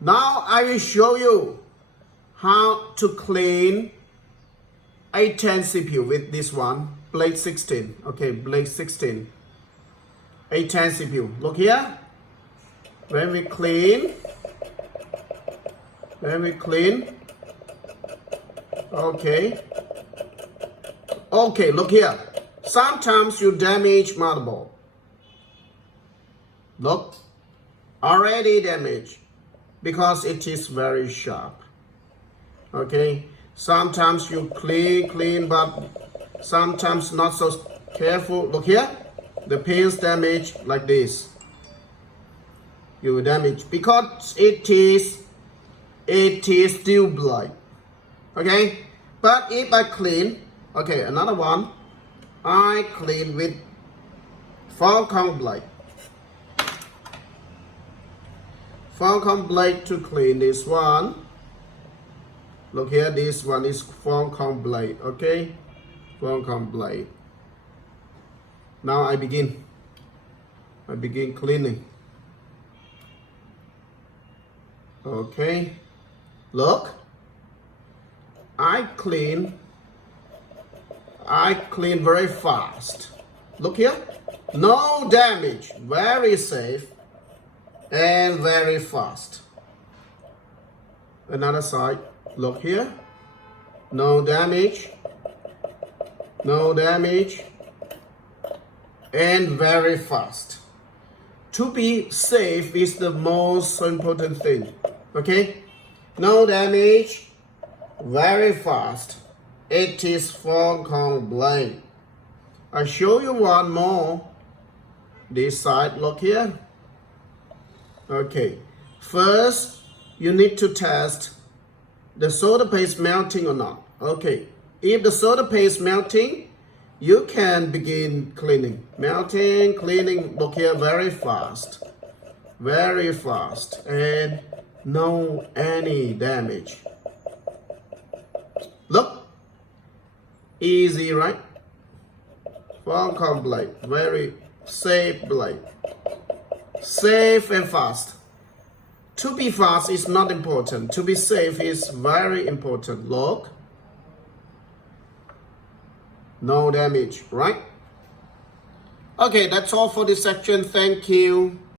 Now I will show you how to clean A10 CPU with this one, blade 16. Okay, blade 16. A10 CPU. Look here. When we clean, okay, look here. Sometimes you damage motherboard. Look, already damaged because it is very sharp. Okay, sometimes you clean, but sometimes not so careful. Look here, the pins damage like this. You damage because it is still blade. Okay, but if I clean, okay, another one, I clean with Fonekong blade. Fonekong blade to clean this one. Look here, this one is Fonekong blade. Okay, Fonekong blade. Now I begin cleaning. Okay, look, I clean very fast. Look here, no damage, very safe and very fast. Another side, look here, no damage and very fast. To be safe is the most important thing. Okay, no damage, very fast. It is Fonekong blade. I show you one more. This side, look here. Okay, first you need to test the solder paste melting or not. Okay, if the solder paste melting, you can begin cleaning. Melting, cleaning, look here, very fast, and no any damage. Look, easy, right? Fonekong blade, very safe blade, safe and fast. To be fast is not important. To be safe is very important. Look, no damage, right? Okay, that's all for this section. Thank you.